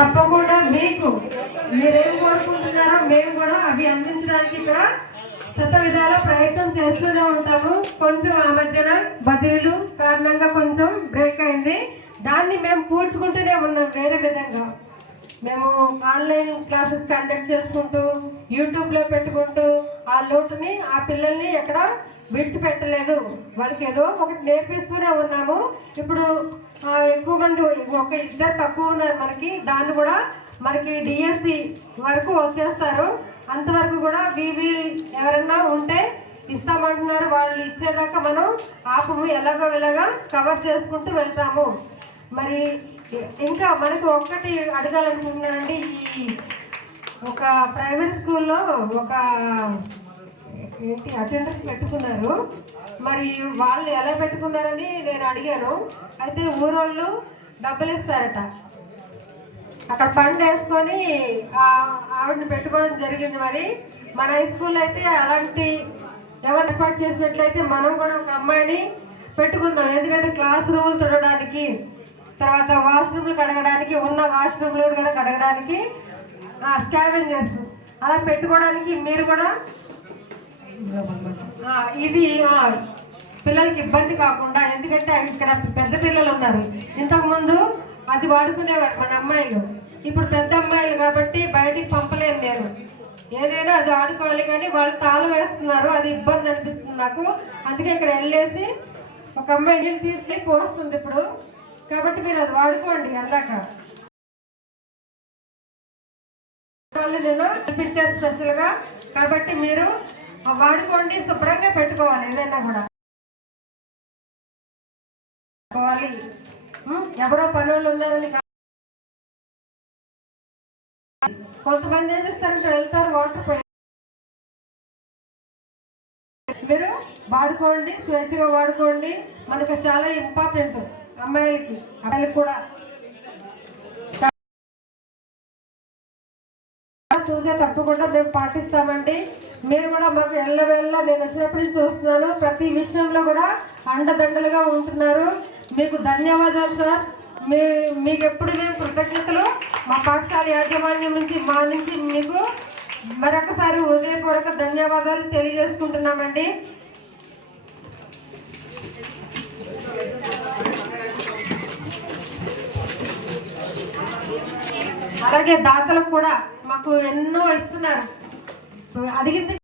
తప్పకుండా మీకు మీరేం కోరుకుంటున్నారో మేము కూడా అవి అందించడానికి ఇక్కడ శత విధాల ప్రయత్నం చేస్తూనే ఉంటాము. కొంచెం ఆ మధ్యన బదిలీలు కారణంగా కొంచెం బ్రేక్ అయింది. దాన్ని మేము పూడ్చుకుంటూనే ఉన్నాం వేరే విధంగా. మేము ఆన్లైన్ క్లాసెస్ కండక్ట్ చేసుకుంటూ యూట్యూబ్లో పెట్టుకుంటూ ఆ లోటుని ఆ పిల్లల్ని ఎక్కడ విడిచిపెట్టలేదు. వాళ్ళకి ఏదో ఒకటి నేర్పిస్తూనే ఉన్నాము. ఇప్పుడు ఎక్కువ మంది ఒక ఇద్దరు తక్కువ ఉన్నారు మనకి. దాన్ని కూడా మనకి డిఎస్సి వరకు వచ్చేస్తారు. అంతవరకు కూడా బీబీ ఎవరన్నా ఉంటే ఇస్తామంటున్నారు. వాళ్ళు ఇచ్చేదాకా మనం ఆపము. ఎలాగో ఎలాగా కవర్ చేసుకుంటూ వెళ్తాము. మరి ఇంకా మనకు ఒక్కటి అడగాలనుకుంటున్నానండి ఈ ఒక ప్రైవేట్ స్కూల్లో ఒక ఏంటి అటెండెన్స్ పెట్టుకున్నారు. మరి వాళ్ళు ఎలా పెట్టుకున్నారని నేను అడిగాను. అయితే ఊరోళ్ళు డబ్బులు ఇస్తారట అక్కడ పండు వేసుకొని ఆవిడని పెట్టుకోవడం జరిగింది మరి. మన హై స్కూల్లో అయితే అలాంటి ఎవరు ఏర్పాటు చేసినట్లయితే మనం కూడా ఒక అమ్మాయిని పెట్టుకుందాం. ఎందుకంటే క్లాస్ రూమ్ చూడడానికి తర్వాత వాష్రూమ్లు కడగడానికి ఉన్న వాష్రూమ్లు కూడా కడగడానికి స్కావెంజర్స్. అలా పెట్టుకోవడానికి మీరు కూడా ఇది పిల్లలకి ఇబ్బంది కాకుండా ఎందుకంటే ఇక్కడ పెద్ద పిల్లలు ఉన్నారు. ఇంతకుముందు అది వాడుకునేవారు మన అమ్మాయిలు. ఇప్పుడు పెద్ద అమ్మాయిలు కాబట్టి బయటికి పంపలేను నేను. ఏదైనా అది ఆడుకోవాలి కానీ వాళ్ళు తాళం వేస్తున్నారు అది ఇబ్బంది అనిపిస్తుంది నాకు. అందుకే ఇక్కడ వెళ్ళేసి ఒక అమ్మాయి నీళ్ళు తీసుకెళ్ళి పోస్తుంది ఇప్పుడు. కాబట్టి మీరు అది వాడుకోండి వెళ్ళాక వాళ్ళు నేను చూపించాను స్పెషల్గా కాబట్టి మీరు వాడుకోండి శుభ్రంగా పెట్టుకోవాలి ఏదైనా కూడా. ఎవరో పనులు ఉన్నారని కొంతమంది ఏం చేస్తారంటే వెళ్తారు వాటర్ పోయి మీరు వాడుకోండి స్వేచ్ఛగా వాడుకోండి. మనకు చాలా ఇంపార్టెంట్ అమ్మాయిలకి అమ్మాయిలకు కూడా. చూసే తప్పకుండా మేము పాటిస్తామండి. మీరు కూడా మాకు ఎల్లవెల్ల నేను వచ్చినప్పటి నుంచి చూస్తున్నాను. ప్రతి విషయంలో కూడా అండదండలుగా ఉంటున్నారు. మీకు ధన్యవాదాలు సార్. మీ మీకు ఎప్పుడు మేము కృతజ్ఞతలు. మా పాఠశాల యాజమాన్యం నుంచి మా నుంచి మీకు మరొకసారి హృదయపూర్వక ధన్యవాదాలు తెలియజేసుకుంటున్నామండి. అలాగే దాతలకు కూడా మాకు ఎన్నో ఇస్తున్నారు. అడిగింది